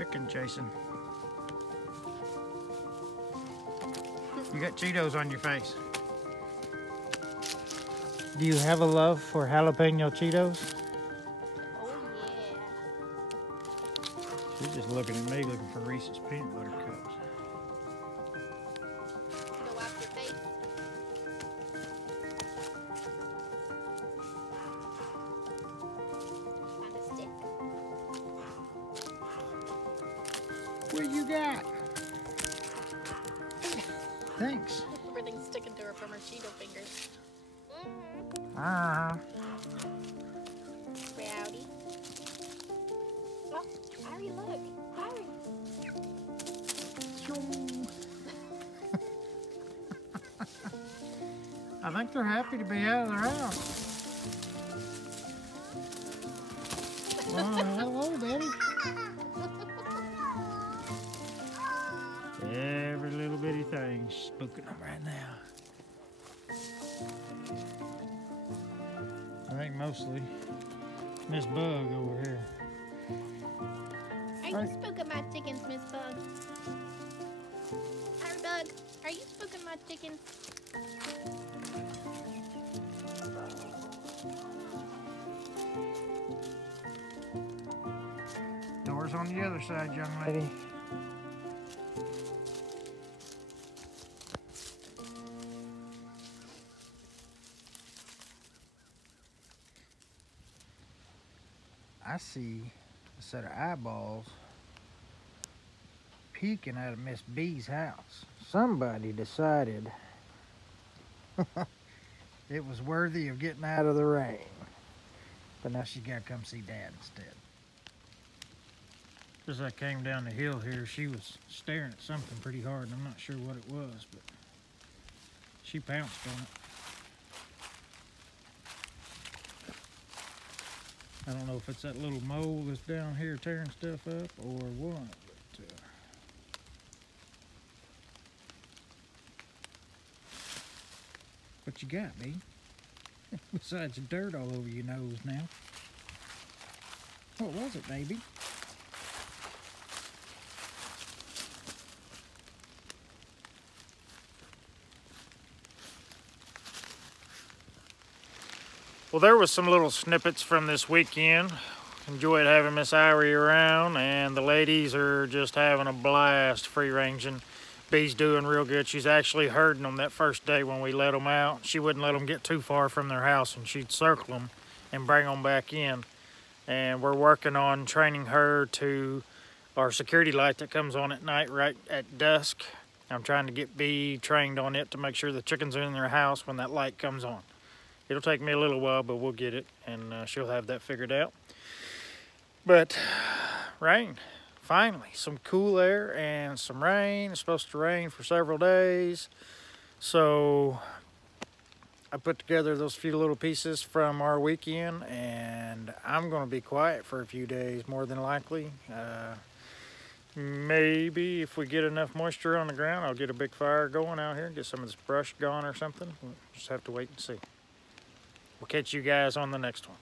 chicken chasing. You got Cheetos on your face. Do you have a love for jalapeno Cheetos? Oh yeah. She's just looking at me looking for Reese's peanut butter cups. Go wipe your face. Find a stick. What you got? Thanks. Everything's sticking to her from her Cheeto fingers. Rowdy. Oh, Harry, look. Harry. I think they're happy to be out of their house. Hello, Betty. Every little bitty thing's spooking them right now. I think mostly Miss Bug over here. Are you spooking my chickens, Miss Bug? Harry Bug, are you spooking my chickens? Door's on the other side, young lady. I see a set of eyeballs peeking out of Miss B's house. Somebody decided it was worthy of getting out of the rain. But now she's got to come see Dad instead. As I came down the hill here, she was staring at something pretty hard, and I'm not sure what it was, but she pounced on it. I don't know if it's that little mole that's down here tearing stuff up or what, but what you got, B? Besides the dirt all over your nose now. What was it, baby? Well, there was some little snippets from this weekend. Enjoyed having Miss Irie around, and the ladies are just having a blast free ranging. Bee's doing real good. She's actually herding them that first day when we let them out. She wouldn't let them get too far from their house, and she'd circle them and bring them back in. And we're working on training her to our security light that comes on at night right at dusk. I'm trying to get Bee trained on it to make sure the chickens are in their house when that light comes on. It'll take me a little while, but we'll get it, and she'll have that figured out. But rain, finally. Some cool air and some rain. It's supposed to rain for several days. So I put together those few little pieces from our weekend, and I'm going to be quiet for a few days, more than likely. Maybe if we get enough moisture on the ground, I'll get a big fire going out here, get some of this brush gone or something. We'll just have to wait and see. We'll catch you guys on the next one.